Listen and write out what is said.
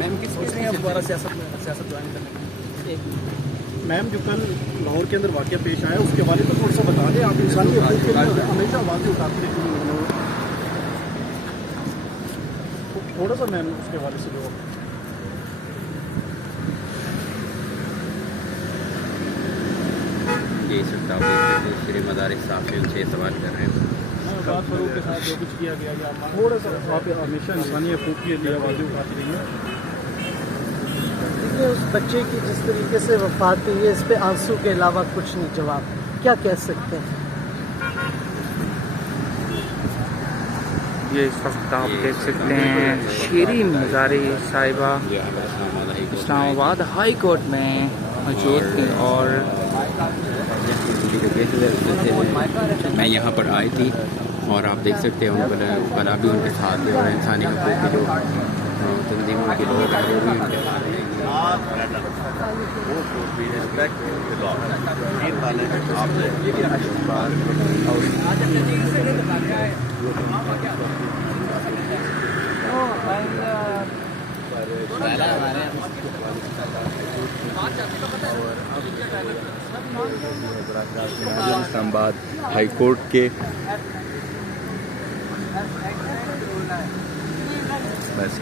Ma'am की सोच रही हैं दोबारा सियासत ज्वाइन करने की? मैम जो कल लाहौर के अंदर वाक़या पेश आया उसके बारे में थोड़ा सा बता दें। आप इंसानी हकूक़ के लिए हमेशा आवाज़ उठाते रहे थोड़ा सा मैम उसके बारे से जो ये सकता आप देख सकते हैं श्री मदारिस साहब से उनसे सवाल कर रहे हैं। बात फरूक के साथ जो कुछ किया गया या थोड़ा सा आप हमेशा इंसानी हकूक़ के लिए आवाज़ें उठाती रही हैं। उस बच्चे की जिस तरीके से वफात हुई है, इस पे आंसू के अलावा कुछ नहीं जवाब, क्या कह सकते हैं? ये इस वक्त आप देख सकते हैं शेरी मज़ारी साहिबा इस्लामाबाद हाई कोर्ट में मौजूद थी और मैं यहाँ पर आई थी और आप देख सकते हैं उन पर भला भी उनके साथ और इंसानी हकूक़ की जो तंजीमों के लोग हैं वो भी उनके साथ इस्लामाबाद हाई कोर्ट के बस